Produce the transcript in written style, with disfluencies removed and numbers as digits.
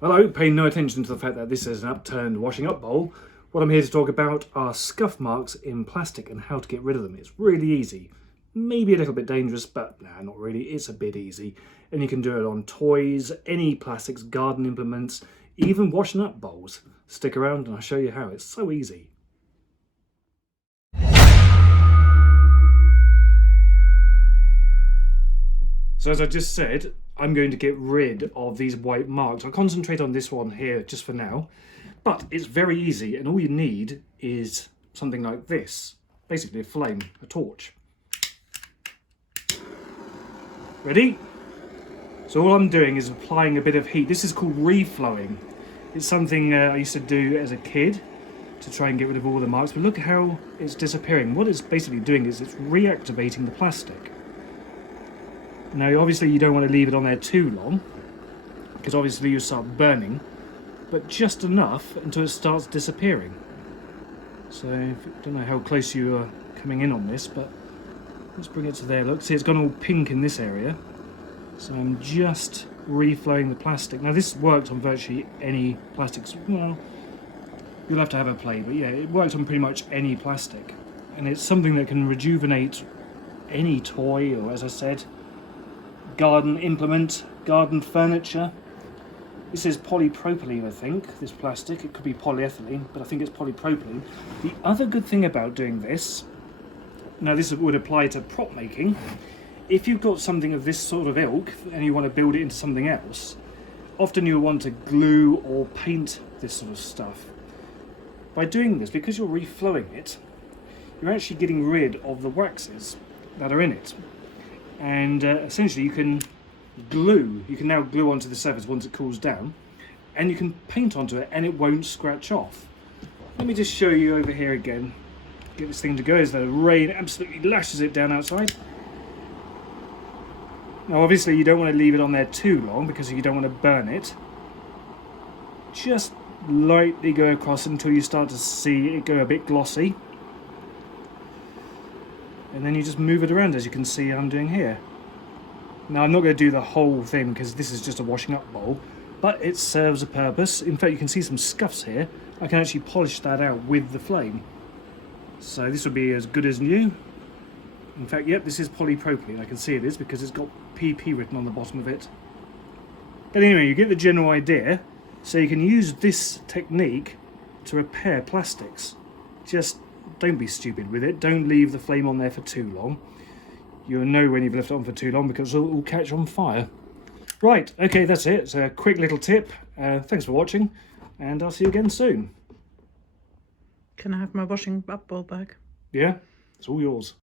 Hello, paying no attention to the fact that this is an upturned washing up bowl. What I'm here to talk about are scuff marks in plastic and how to get rid of them. It's really easy. Maybe a little bit dangerous, but nah, not really. It's a bit easy. And you can do it on toys, any plastics, garden implements, even washing up bowls. Stick around and I'll show you how. It's so easy. So as I just said, I'm going to get rid of these white marks. I'll concentrate on this one here just for now, but it's very easy and all you need is something like this. Basically a flame, a torch. Ready? So all I'm doing is applying a bit of heat. This is called reflowing. It's something I used to do as a kid to try and get rid of all the marks, but look how it's disappearing. What it's basically doing is it's reactivating the plastic. Now obviously you don't want to leave it on there too long, because obviously you start burning, but just enough until it starts disappearing. So I don't know how close you are coming in on this, but let's bring it to there. Look, see it's gone all pink in this area. So I'm just reflowing the plastic. Now this works on virtually any plastics. Well, you'll have to have a play, but yeah, it works on pretty much any plastic. And it's something that can rejuvenate any toy, or as I said, garden implement, garden furniture. This is polypropylene, I think, this plastic. It could be polyethylene, but I think it's polypropylene. The other good thing about doing this, now this would apply to prop making, if you've got something of this sort of ilk and you want to build it into something else, often you'll want to glue or paint this sort of stuff. By doing this, because you're reflowing it, you're actually getting rid of the waxes that are in it. And essentially you can now glue onto the surface once it cools down, and you can paint onto it and it won't scratch off. Let me just show you over here again, get this thing to go as the rain absolutely lashes it down outside. Now obviously you don't want to leave it on there too long because you don't want to burn it. Just lightly go across until you start to see it go a bit glossy. And then you just move it around, as you can see I'm doing here. Now I'm not going to do the whole thing because this is just a washing up bowl, but it serves a purpose. In fact, you can see some scuffs here. I can actually polish that out with the flame. So this would be as good as new. In fact, yep, this is polypropylene. I can see it is because it's got PP written on the bottom of it. But anyway, you get the general idea. So you can use this technique to repair plastics. Just don't be stupid with it. Don't leave the flame on there for too long. You'll know when you've left it on for too long because it'll all catch on fire. Right, okay, that's it. It's a quick little tip. Thanks for watching, and I'll see you again soon. Can I have my washing up bowl back? Yeah, it's all yours.